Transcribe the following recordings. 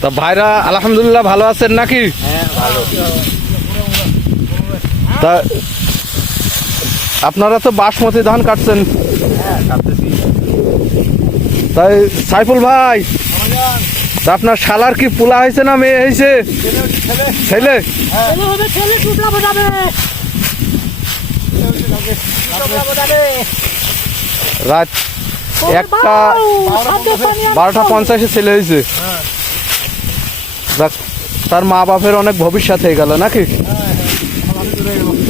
তা ভাইরা আলহামদুলিল্লাহ ভালো আছেন নাকি? হ্যাঁ তা আপনারা তো বাসমতি ধান কাটছেন। হ্যাঁ তাই সাইফুল ভাই তা আপনার শালার কি পোলা হয়েছে না মেয়ে হয়েছে? ছেলে? রাত একটা বারোটা পঞ্চাশে ছেলে হয়েছে। যাক, তার মা বাপের অনেক ভবিষ্যৎ হয়ে গেল নাকি?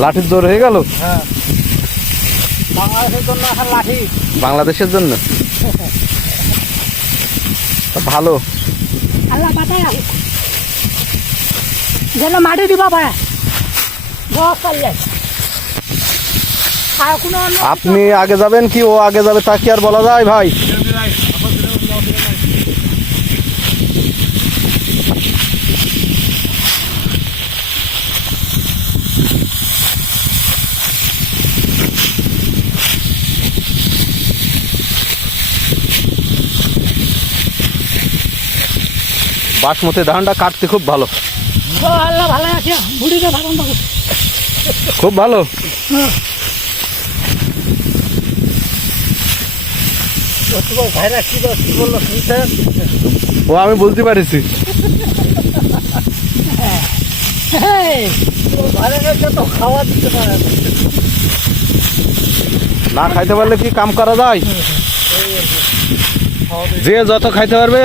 লাঠির জোর হয়ে গেল? বাংলাদেশের জন্য? এখন লাঠি বাংলাদেশের জন্য তা ভালো যেন মাটি দিবা অন্য আপনি আগে যাবেন কি? ও আগে যাবে তা কি আর বলা যায় ভাই? বাসমতি ধানটা কাটতে খুব ভালো। আল্লাহ ভালো আছে। খুব ভালো। ও আমি বলতে পারিছি। না খাইতে পারলে কি কাম করা যায়? যে যত খাইতে পারবে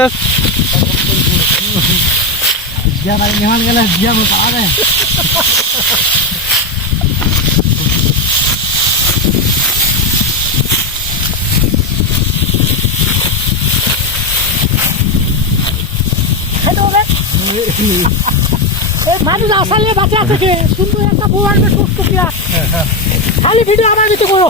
এই মানুষ আসালে বাঁচা যে সুন্দর একটা বউ আনবে খালি ভিডিও আমার দিতে করো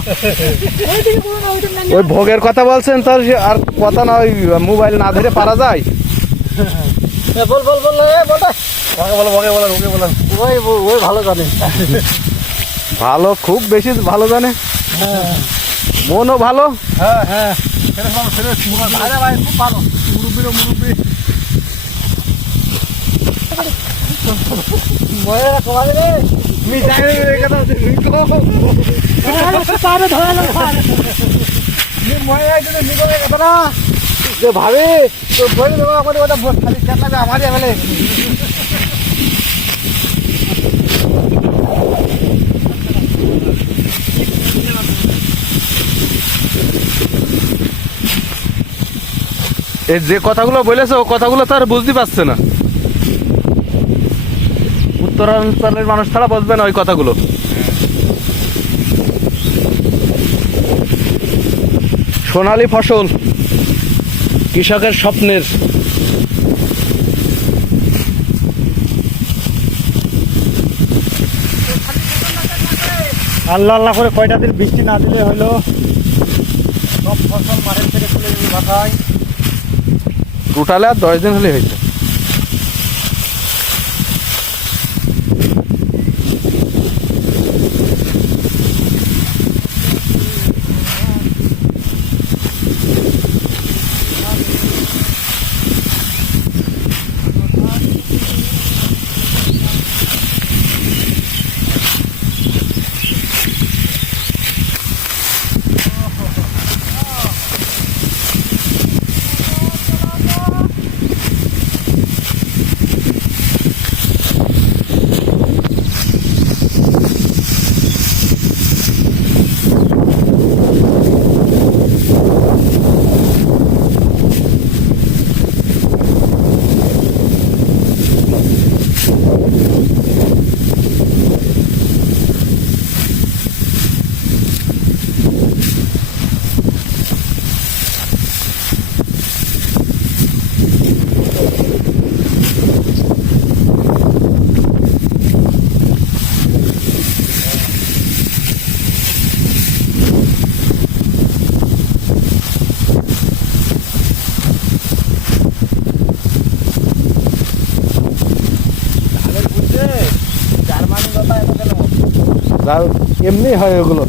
ওই ভোগের কথা বলছেন তার আর কথা না, ওই মোবাইল না ধরে পারা যায়? বল বল বল এ বল। ওকে বলো ওকে বলো ওকে বলো। ওই ওই ভালো জানে। ভালো খুব বেশি ভালো জানে। মনও ভালো। হ্যাঁ হ্যাঁ। ভাইরা ভাই খুব ভালো। মুরব্বিরও মুরব্বি। ময়েরা যে ভাবে তো বলে দেবো আমাদের কথা খালি চার লাগবে? আমারই এমএলএ এই যে কথাগুলো বলেছে, ও কথাগুলো তার বুঝতে পারছে না। উত্তরাঞ্চলের মানুষ তারা বুঝবে না ওই কথাগুলো। সোনালী ফসল। কৃষকের স্বপ্নের আল্লাহ আল্লাহ করে কয়টা দিন বৃষ্টি না দিলে হলো সব ফসল মাঠের থেকে চলে যাবে মাথায় টোটালে আর দশ দিন হলে হয়েছে যা এমনি হয় ওগুলো।